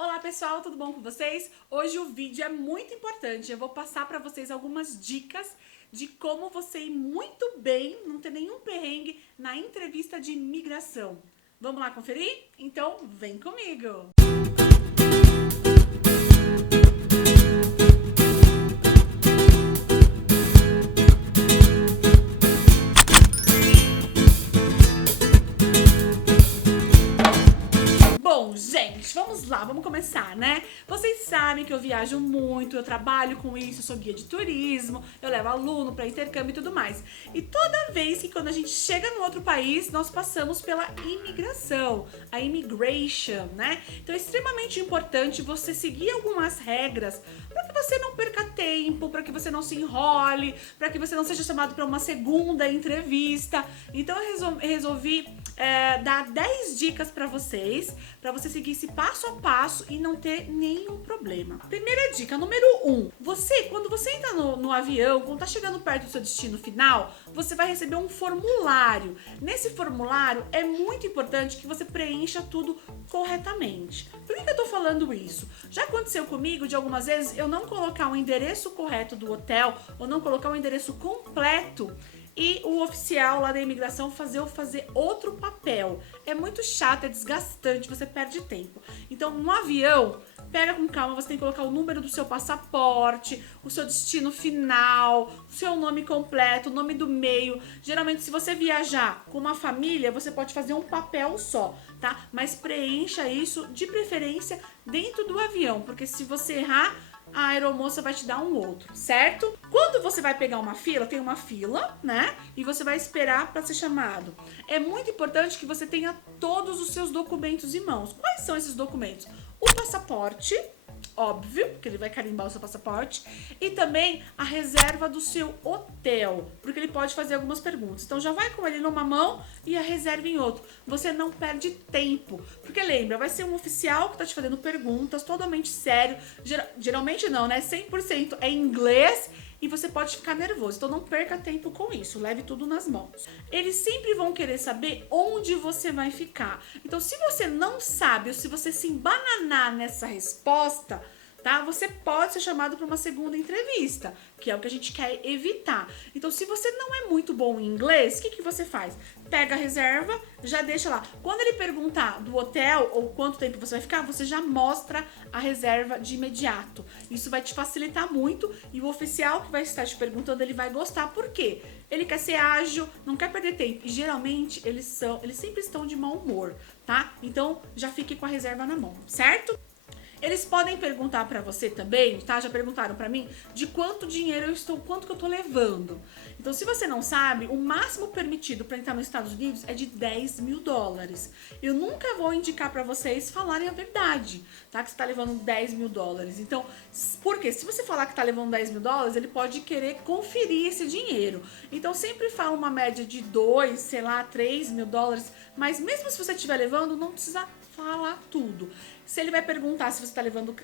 Olá pessoal, tudo bom com vocês? Hoje o vídeo é muito importante, eu vou passar para vocês algumas dicas de como você ir muito bem, não ter nenhum perrengue na entrevista de imigração. Vamos lá conferir? Então vem comigo! Bom, gente, vamos lá, vamos começar, né? Vocês sabem que eu viajo muito, eu trabalho com isso, sou guia de turismo, eu levo aluno para intercâmbio e tudo mais. E toda vez que quando a gente chega no outro país, nós passamos pela imigração, a immigration, né? Então é extremamente importante você seguir algumas regras para que você não perca tempo, para que você não se enrole, para que você não seja chamado para uma segunda entrevista. Então eu resolvi dar 10 dicas para você seguir esse passo a passo e não ter nenhum problema. Primeira dica, número 1. Quando você entra no avião, quando tá chegando perto do seu destino final, você vai receber um formulário. Nesse formulário, é muito importante que você preencha tudo corretamente. Por que eu tô falando isso? Já aconteceu comigo de algumas vezes eu não colocar o endereço correto do hotel ou não colocar o endereço completo e o oficial lá da imigração fazer outro papel. É muito chato, é desgastante, você perde tempo. Então, no avião, pega com calma, você tem que colocar o número do seu passaporte, o seu destino final, o seu nome completo, o nome do meio. Geralmente, se você viajar com uma família, você pode fazer um papel só, tá? Mas preencha isso, de preferência, dentro do avião, porque se você errar, a aeromoça vai te dar um outro, certo? Quando você vai pegar uma fila, tem uma fila, né? E você vai esperar para ser chamado. É muito importante que você tenha todos os seus documentos em mãos. Quais são esses documentos? O passaporte, óbvio, porque ele vai carimbar o seu passaporte, e também a reserva do seu hotel, porque ele pode fazer algumas perguntas. Então já vai com ele numa mão e a reserva em outro. Você não perde tempo, porque lembra, vai ser um oficial que tá te fazendo perguntas, totalmente sério, geralmente não, né? 100% é inglês, e você pode ficar nervoso. Então não perca tempo com isso, leve tudo nas mãos. Eles sempre vão querer saber onde você vai ficar. Então se você não sabe ou se você se embananar nessa resposta, tá? Você pode ser chamado para uma segunda entrevista, que é o que a gente quer evitar. Então se você não é muito bom em inglês, o que você faz? Pega a reserva, já deixa lá. Quando ele perguntar do hotel ou quanto tempo você vai ficar, você já mostra a reserva de imediato. Isso vai te facilitar muito e o oficial que vai estar te perguntando, ele vai gostar. Por quê? Ele quer ser ágil, não quer perder tempo. E geralmente eles sempre estão de mau humor, tá? Então já fique com a reserva na mão, certo? Eles podem perguntar pra você também, tá? Já perguntaram pra mim de quanto dinheiro quanto que eu tô levando. Então, se você não sabe, o máximo permitido pra entrar nos Estados Unidos é de $10 mil. Eu nunca vou indicar pra vocês falarem a verdade, tá? Que você tá levando $10 mil. Então, porque se você falar que tá levando $10 mil, ele pode querer conferir esse dinheiro. Então, sempre fala uma média de 2, sei lá, $3 mil. Mas mesmo se você estiver levando, não precisa falar tudo. Se ele vai perguntar se você está levando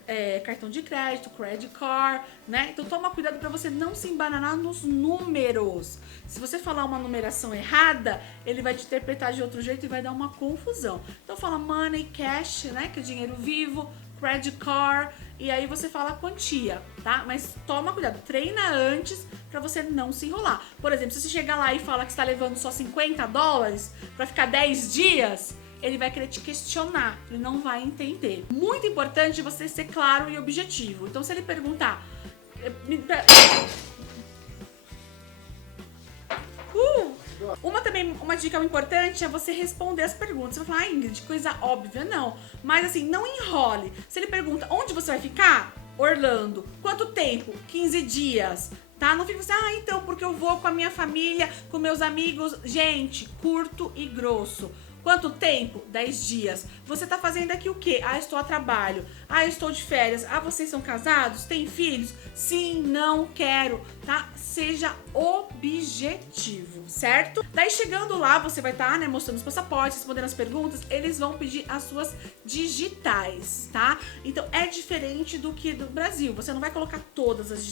cartão de crédito, credit card, né? Então toma cuidado para você não se embananar nos números. Se você falar uma numeração errada, ele vai te interpretar de outro jeito e vai dar uma confusão. Então fala money, cash, né? Que é dinheiro vivo, credit card, e aí você fala a quantia, tá? Mas toma cuidado, treina antes para você não se enrolar. Por exemplo, se você chegar lá e fala que está levando só $50 para ficar 10 dias, ele vai querer te questionar, ele não vai entender. Muito importante você ser claro e objetivo. Então, se ele perguntar... Uma dica importante é você responder as perguntas. Você vai falar, Ingrid, coisa óbvia, não. Mas assim, não enrole. Se ele pergunta, onde você vai ficar? Orlando. Quanto tempo? 15 dias. Tá? Não fica assim, então, porque eu vou com a minha família, com meus amigos. Gente, curto e grosso. Quanto tempo? 10 dias. Você tá fazendo aqui o quê? Estou a trabalho. Estou de férias. Vocês são casados? Têm filhos? Sim, não, quero, tá? Seja objetivo, certo? Daí chegando lá, você vai estar, né, mostrando os passaportes, respondendo as perguntas, eles vão pedir as suas digitais, tá? Então é diferente do que do Brasil. Você não vai colocar todas as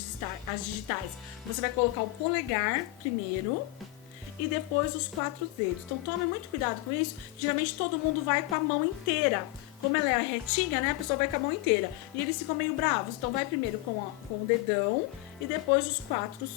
digitais. Você vai colocar o polegar primeiro e depois os 4 dedos. Então tome muito cuidado com isso. Geralmente todo mundo vai com a mão inteira, como ela é retinha, né, a pessoa vai com a mão inteira. E eles ficam meio bravos, então vai primeiro com o dedão e depois os 4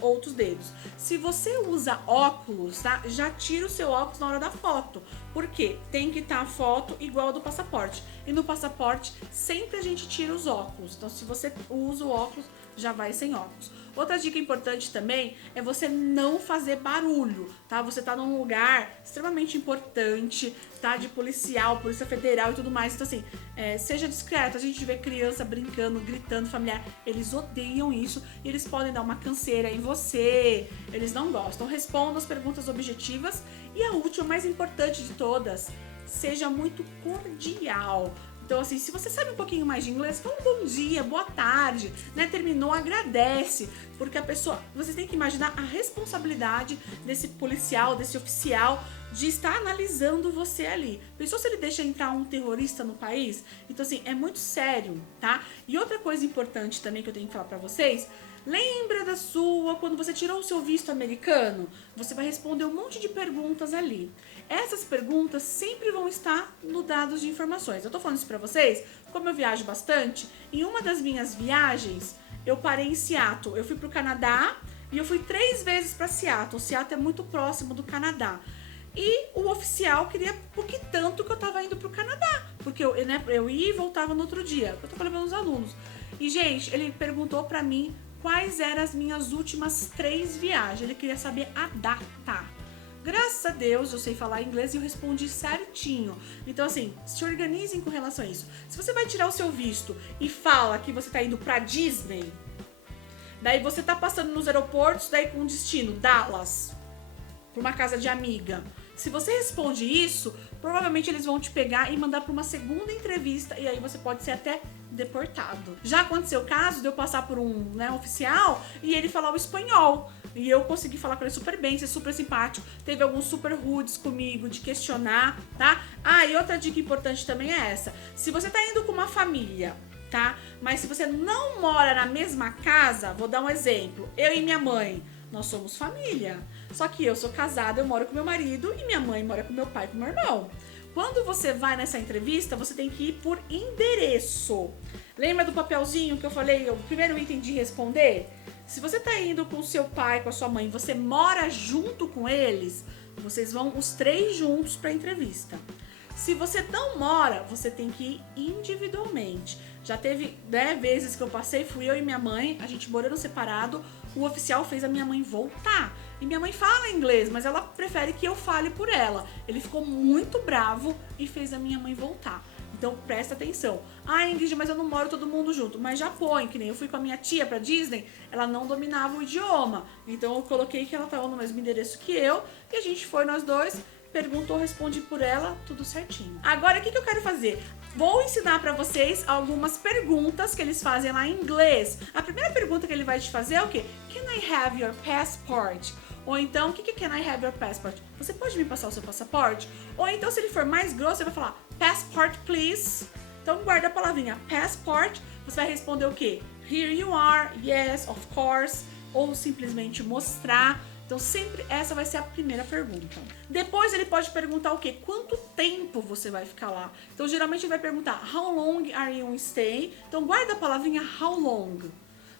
outros dedos. Se você usa óculos, tá, já tira o seu óculos na hora da foto. Por quê? Tem que estar a foto igual a do passaporte. E no passaporte, sempre a gente tira os óculos. Então, se você usa o óculos, já vai sem óculos. Outra dica importante também é você não fazer barulho, tá? Você tá num lugar extremamente importante, tá? De policial, polícia federal e tudo mais. Então, assim, seja discreto. A gente vê criança brincando, gritando, familiar. Eles odeiam isso e eles podem dar uma canseira em você. Eles não gostam. Responda as perguntas objetivas. E a última, mais importante de todas, seja muito cordial. Então, assim, se você sabe um pouquinho mais de inglês, fala um bom dia, boa tarde, né? Terminou, agradece, porque a pessoa, você tem que imaginar a responsabilidade desse policial, desse oficial, de estar analisando você ali. Pensou se ele deixa entrar um terrorista no país? Então, assim, é muito sério, tá? E outra coisa importante também que eu tenho que falar pra vocês, lembra quando você tirou o seu visto americano? Você vai responder um monte de perguntas ali. Essas perguntas sempre vão estar no dados de informações. Eu tô falando isso pra vocês, como eu viajo bastante, em uma das minhas viagens, eu parei em Seattle. Eu fui pro Canadá e eu fui 3 vezes pra Seattle. Seattle é muito próximo do Canadá. E o oficial queria porque tanto que eu tava indo pro Canadá. Porque eu ia e voltava no outro dia. Eu tô falando para os alunos. E, gente, ele perguntou pra mim quais eram as minhas últimas 3 viagens. Ele queria saber a data. Graças a Deus eu sei falar inglês e eu respondi certinho. Então, assim, se organizem com relação a isso. Se você vai tirar o seu visto e fala que você tá indo pra Disney, daí você tá passando nos aeroportos, daí com destino Dallas, pra uma casa de amiga. Se você responde isso, provavelmente eles vão te pegar e mandar pra uma segunda entrevista e aí você pode ser até deportado. Já aconteceu o caso de eu passar por um oficial e ele falar o espanhol. E eu consegui falar com ele super bem, ser super simpático. Teve alguns super rudes comigo, de questionar, tá? Ah, e outra dica importante também é essa. Se você tá indo com uma família, tá? Mas se você não mora na mesma casa, vou dar um exemplo. Eu e minha mãe, nós somos família. Só que eu sou casada, eu moro com meu marido e minha mãe mora com meu pai e com meu irmão. Quando você vai nessa entrevista, você tem que ir por endereço. Lembra do papelzinho que eu falei, o primeiro item de responder? Se você tá indo com o seu pai, com a sua mãe, você mora junto com eles, vocês vão os 3 juntos para a entrevista. Se você não mora, você tem que ir individualmente. Já teve vezes que eu passei, fui eu e minha mãe, a gente morando separado, o oficial fez a minha mãe voltar. E minha mãe fala inglês, mas ela prefere que eu fale por ela. Ele ficou muito bravo e fez a minha mãe voltar. Então presta atenção. Ah, Ingrid, mas eu não moro todo mundo junto. Mas já põe, que nem eu fui com a minha tia pra Disney, ela não dominava o idioma. Então eu coloquei que ela tava no mesmo endereço que eu e a gente foi nós dois, perguntou, respondi por ela, tudo certinho. Agora, o que eu quero fazer? Vou ensinar pra vocês algumas perguntas que eles fazem lá em inglês. A primeira pergunta que ele vai te fazer é o quê? Can I have your passport? Ou então, o que can I have your passport? Você pode me passar o seu passaporte? Ou então, se ele for mais grosso, ele vai falar passport, please. Então, guarda a palavrinha passport. Você vai responder o quê? Here you are, yes, of course. Ou simplesmente mostrar. Então, sempre essa vai ser a primeira pergunta. Depois, ele pode perguntar o quê? Quanto tempo você vai ficar lá? Então, geralmente, ele vai perguntar how long are you staying? Então, guarda a palavrinha how long.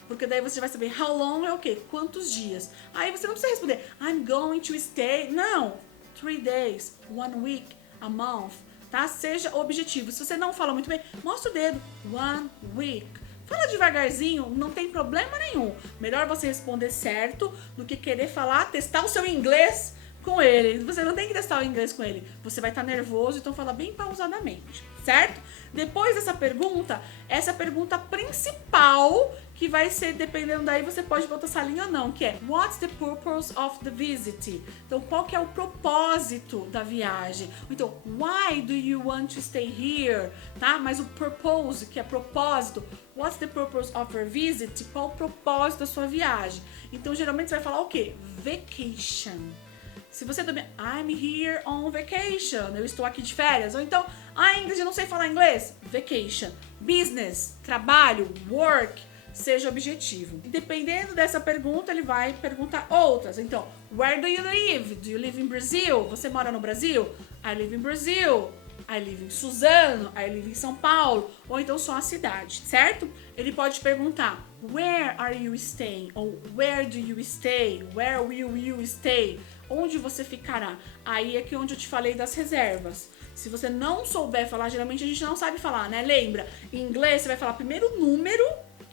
Porque daí você vai saber how long é o quê? Quantos dias? Aí você não precisa responder I'm going to stay. Não. 3 days, 1 week, a month. Tá? Seja objetivo. Se você não fala muito bem, mostra o dedo. 1 week. Fala devagarzinho, não tem problema nenhum. Melhor você responder certo do que querer falar, testar o seu inglês com ele. Você não tem que testar o inglês com ele. Você vai estar nervoso, então fala bem pausadamente, certo? Depois dessa pergunta, essa pergunta principal, que vai ser, dependendo daí, você pode botar essa linha ou não, que é What's the purpose of the visit? Então, qual que é o propósito da viagem? Então, why do you want to stay here? Tá? Mas o purpose, que é propósito, what's the purpose of your visit? Qual o propósito da sua viagem? Então, geralmente, você vai falar o quê? Vacation. Se você também, I'm here on vacation, eu estou aqui de férias. Ou então, Ingrid, eu não sei falar inglês. Vacation. Business, trabalho, work, seja objetivo. E dependendo dessa pergunta, ele vai perguntar outras. Então, where do you live? Do you live in Brazil? Você mora no Brasil? I live in Brazil. I live in Suzano, I live em São Paulo, ou então só a cidade, certo? Ele pode perguntar, where are you staying? Ou where do you stay? Where will you stay? Onde você ficará? Aí é que onde eu te falei das reservas. Se você não souber falar, geralmente a gente não sabe falar, né? Lembra, em inglês você vai falar primeiro o número,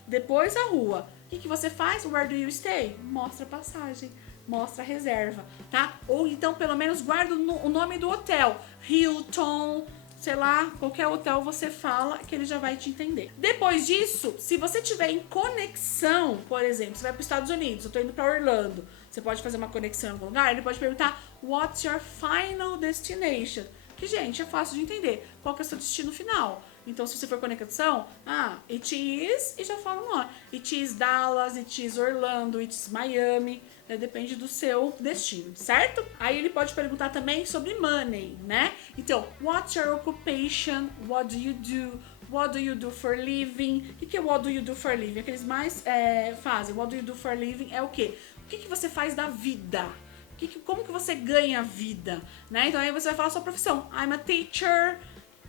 depois a rua. O que você faz? Where do you stay? Mostra a passagem, mostra a reserva, tá? Ou então, pelo menos, guarda o nome do hotel. Hilton, sei lá, qualquer hotel você fala que ele já vai te entender. Depois disso, se você tiver em conexão, por exemplo, você vai para os Estados Unidos, eu tô indo para Orlando, você pode fazer uma conexão em algum lugar, ele pode perguntar, what's your final destination? Que, gente, é fácil de entender. Qual que é o seu destino final? Então, se você for conexão, it is, e já fala o nome. It is Dallas, it is Orlando, it is Miami, né? Depende do seu destino, certo? Aí ele pode perguntar também sobre money, né? Então, what's your occupation? What do you do? What do you do for living? O que é what do you do for living? Aqueles mais fazem. What do you do for living é o quê? O que você faz da vida? Como que você ganha a vida, né? Então aí você vai falar a sua profissão. I'm a teacher,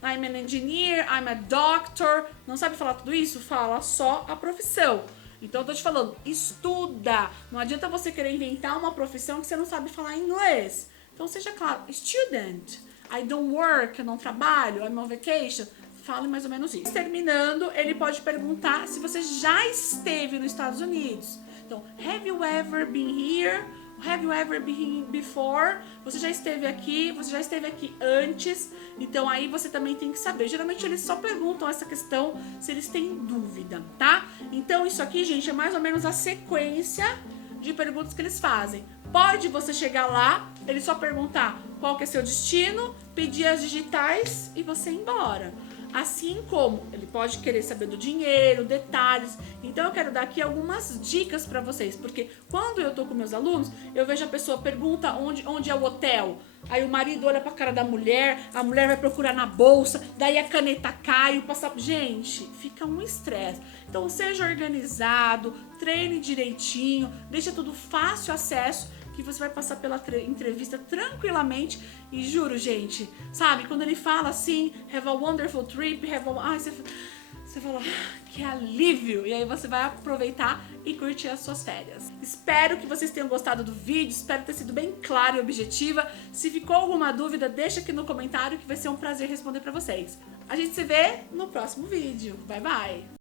I'm an engineer, I'm a doctor. Não sabe falar tudo isso? Fala só a profissão. Então eu tô te falando, estuda. Não adianta você querer inventar uma profissão que você não sabe falar inglês. Então seja claro, student, I don't work, eu não trabalho, I'm on vacation. Fale mais ou menos isso. Terminando, ele pode perguntar se você já esteve nos Estados Unidos. Então, have you ever been here? Have you ever been before? Você já esteve aqui? Você já esteve aqui antes? Então aí você também tem que saber. Geralmente eles só perguntam essa questão se eles têm dúvida, tá? Então isso aqui, gente, é mais ou menos a sequência de perguntas que eles fazem. Pode você chegar lá, ele só perguntar qual que é seu destino, pedir as digitais e você ir embora. Assim como ele pode querer saber do dinheiro, detalhes. Então eu quero dar aqui algumas dicas para vocês, porque quando eu tô com meus alunos, eu vejo a pessoa pergunta onde é o hotel. Aí o marido olha pra cara da mulher, a mulher vai procurar na bolsa, daí a caneta cai, o passaporte... Gente, fica um estresse. Então seja organizado, treine direitinho, deixa tudo fácil acesso, que você vai passar pela entrevista tranquilamente. E juro, gente, sabe, quando ele fala assim, have a wonderful trip, você fala, que alívio! E aí você vai aproveitar e curtir as suas férias. Espero que vocês tenham gostado do vídeo, espero ter sido bem clara e objetiva. Se ficou alguma dúvida, deixa aqui no comentário que vai ser um prazer responder pra vocês. A gente se vê no próximo vídeo. Bye, bye!